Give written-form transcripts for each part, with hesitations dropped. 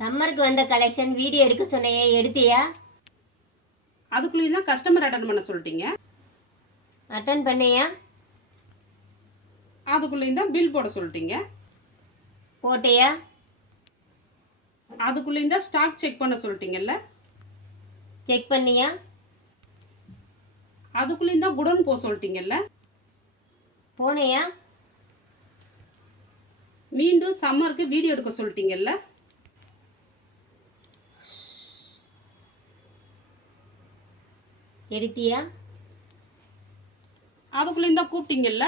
சம்மருக்கு வந்த collection video எடுக்க சொன்னையே, எடுத்தியா? அதுக்குள்ளேயும் தான் கஸ்டமர் அட்டன் பண்ண சொல்லிட்டீங்க. அட்டன் பண்ணியா? அதுக்குள்ளேயும் தான் பில் போட சொல்லிட்டீங்க. போட்டியா? அதுக்குள்ளேயும் தான் ஸ்டாக் செக் பண்ண சொல்லிட்டீங்கல்ல. செக் பண்ணியா? அதுக்குள்ளேயும் தான் குடோன் போக சொல்லிட்டீங்கல்ல. போனியா? மீண்டும் சம்மருக்கு வீடியோ எடுக்க சொல்லிட்டீங்கல்ல. எடுத்தியா? அதுக்குள்ளேயும் தான் கூப்பிட்டீங்கல்ல.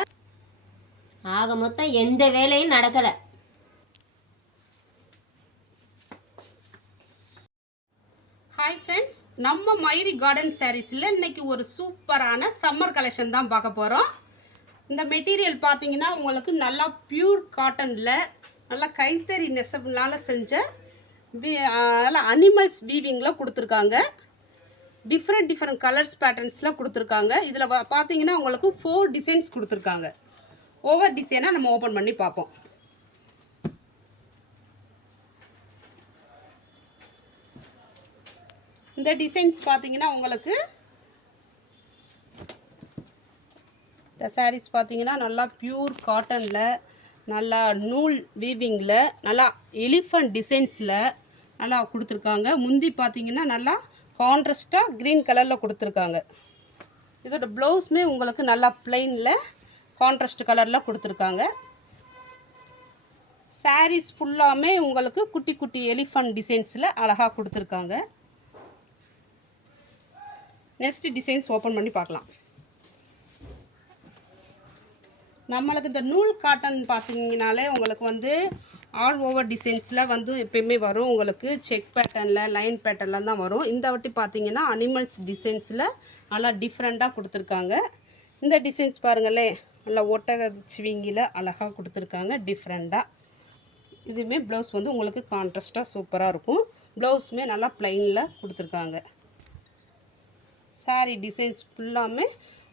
ஆக மொத்தம் எந்த வேலையும் நடக்கல. ஹாய் ஃப்ரெண்ட்ஸ், நம்ம மயூரி கார்டன் சாரீஸில் இன்னைக்கு ஒரு சூப்பரான சம்மர் கலெக்ஷன் தான் பார்க்க போகிறோம். இந்த மெட்டீரியல் பார்த்தீங்கன்னா உங்களுக்கு நல்லா பியூர் காட்டனில் நல்லா கைத்தறி நெசவுனால செஞ்ச நல்லா அனிமல்ஸ் வீவிங்கில் கொடுத்துருக்காங்க. டிஃப்ரெண்ட் கலர்ஸ் பேட்டர்ன்ஸில் கொடுத்துருக்காங்க. இதில் பார்த்தீங்கன்னா உங்களுக்கு 4 டிசைன்ஸ் கொடுத்துருக்காங்க. ஒவ்வொரு டிசைனாக நம்ம ஓப்பன் பண்ணி பார்ப்போம். இந்த டிசைன்ஸ் பார்த்தீங்கன்னா உங்களுக்கு இந்த சாரீஸ் பார்த்தீங்கன்னா நல்லா பியூர் காட்டனில் நல்லா நூல் வீவிங்கில் நல்லா எலிஃபண்ட் டிசைன்ஸில் நல்லா கொடுத்துருக்காங்க. முந்தி பார்த்தீங்கன்னா நல்லா கான்ட்ராஸ்ட்டாக க்ரீன் கலரில் கொடுத்துருக்காங்க. இதோட ப்ளவுஸுமே உங்களுக்கு நல்லா பிளெயினில் கான்ட்ராஸ்ட் கலரில் கொடுத்துருக்காங்க. சாரீஸ் ஃபுல்லாமே உங்களுக்கு குட்டி குட்டி எலிஃபண்ட் டிசைன்ஸில் அழகாக கொடுத்துருக்காங்க. நெக்ஸ்ட் டிசைன்ஸ் ஓப்பன் பண்ணி பார்க்கலாம். நம்மளுக்கு இந்த நூல் காட்டன் பார்த்தீங்கனாலே உங்களுக்கு வந்து ஆல் ஓவர் டிசைன்ஸில் வந்து எப்பயுமே வரும். உங்களுக்கு செக் பேட்டர்னில் லைன் பேட்டர்னில் தான் வரும். இந்த வாட்டி பார்த்தீங்கன்னா அனிமல்ஸ் டிசைன்ஸில் நல்லா டிஃப்ரெண்ட்டாக கொடுத்துருக்காங்க. இந்த டிசைன்ஸ் பாருங்களே, நல்லா ஒட்டக சிவிங்கியில் அழகாக கொடுத்துருக்காங்க டிஃப்ரெண்ட்டாக. இதுவுமே ப்ளவுஸ் வந்து உங்களுக்கு கான்ட்ராஸ்ட்டாக சூப்பராக இருக்கும். ப்ளவுஸுமே நல்லா ப்ளைனில் கொடுத்துருக்காங்க. சாரீ டிசைன்ஸ் ஃபுல்லாமே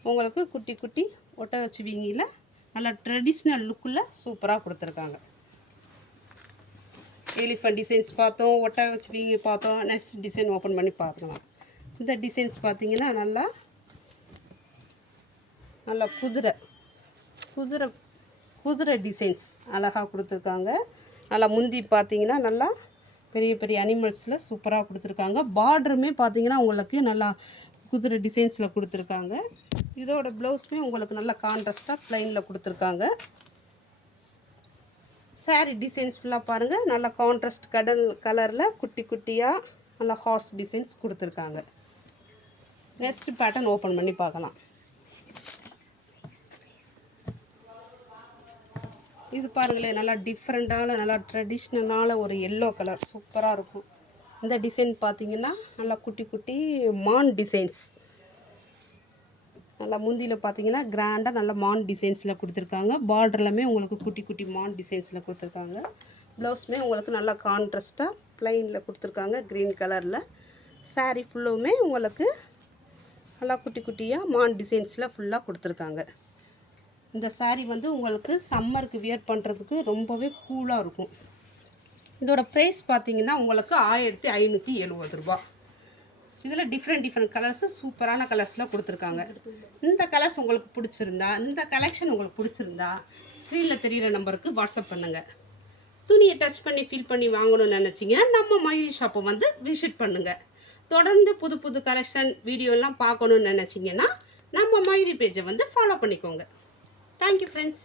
உங்களுக்கு குட்டி குட்டி ஒட்டக சிவிங்கியில் நல்லா ட்ரெடிஷ்னல் லுக்கில் சூப்பராக கொடுத்துருக்காங்க. எலிஃபண்ட் டிசைன்ஸ் பார்த்தோம், ஒட்டக சிவிங்கி பார்த்தோம். நெக்ஸ்ட் டிசைன் ஓப்பன் பண்ணி பார்க்கலாம். இந்த டிசைன்ஸ் பார்த்தீங்கன்னா நல்லா நல்லா குதிரை டிசைன்ஸ் அழகாக கொடுத்துருக்காங்க. நல்லா முந்தி பார்த்தீங்கன்னா நல்லா பெரிய பெரிய அனிமல்ஸில் சூப்பராக கொடுத்துருக்காங்க. பார்டருமே பார்த்தீங்கன்னா உங்களுக்கு நல்லா குதிரை டிசைன்ஸில் கொடுத்துருக்காங்க. இதோட ப்ளவுஸுமே உங்களுக்கு நல்லா கான்ட்ராஸ்ட்டாக ப்ளைனில் கொடுத்துருக்காங்க. சாரீ டிசைன்ஸ் ஃபுல்லாக பாருங்கள், நல்லா கான்ட்ராஸ்ட் கலரில் குட்டி குட்டியாக நல்லா ஹார்ஸ் டிசைன்ஸ் கொடுத்துருக்காங்க. நெக்ஸ்ட் பேட்டர்ன் ஓப்பன் பண்ணி பார்க்கலாம். இது பாருங்களேன், நல்லா டிஃப்ரெண்ட்டான நல்லா ட்ரெடிஷ்னலான ஒரு எல்லோ கலர் சூப்பராக இருக்கும். இந்த டிசைன் பார்த்தீங்கன்னா நல்லா குட்டி குட்டி மான் டிசைன்ஸ். நல்லா முந்தியில் பார்த்தீங்கன்னா கிராண்டாக நல்லா மான் டிசைன்ஸில் கொடுத்துருக்காங்க. பார்டர்லாமே உங்களுக்கு குட்டி குட்டி மான் டிசைன்ஸில் கொடுத்துருக்காங்க. ப்ளவுஸுமே உங்களுக்கு நல்லா கான்ட்ராஸ்ட்டாக ப்ளைனில் கொடுத்துருக்காங்க க்ரீன் கலரில். சாரீ ஃபுல்லுமே உங்களுக்கு நல்லா குட்டி குட்டியாக மான் டிசைன்ஸில் ஃபுல்லாக கொடுத்துருக்காங்க. இந்த சாரீ வந்து உங்களுக்கு சம்மருக்கு வியர் பண்ணுறதுக்கு ரொம்பவே கூலாக இருக்கும். இதோட ப்ரைஸ் பார்த்தீங்கன்னா உங்களுக்கு 1570 ரூபா. இதில் டிஃப்ரெண்ட் கலர்ஸு சூப்பரான கலர்ஸில் கொடுத்துருக்காங்க. இந்த கலர்ஸ் உங்களுக்கு பிடிச்சிருந்தா, இந்த கலெக்ஷன் உங்களுக்கு பிடிச்சிருந்தா ஸ்க்ரீனில் தெரிகிற நம்பருக்கு வாட்ஸ்அப் பண்ணுங்கள். துணியை டச் பண்ணி ஃபீல் பண்ணி வாங்கணும்னு நினச்சிங்கன்னா நம்ம மயூரி ஷாப்பை வந்து விசிட் பண்ணுங்கள். தொடர்ந்து புது கலெக்ஷன் வீடியோலாம் பார்க்கணுன்னு நினச்சிங்கன்னா நம்ம மயூரி பேஜை வந்து ஃபாலோ பண்ணிக்கோங்க. Thank you friends.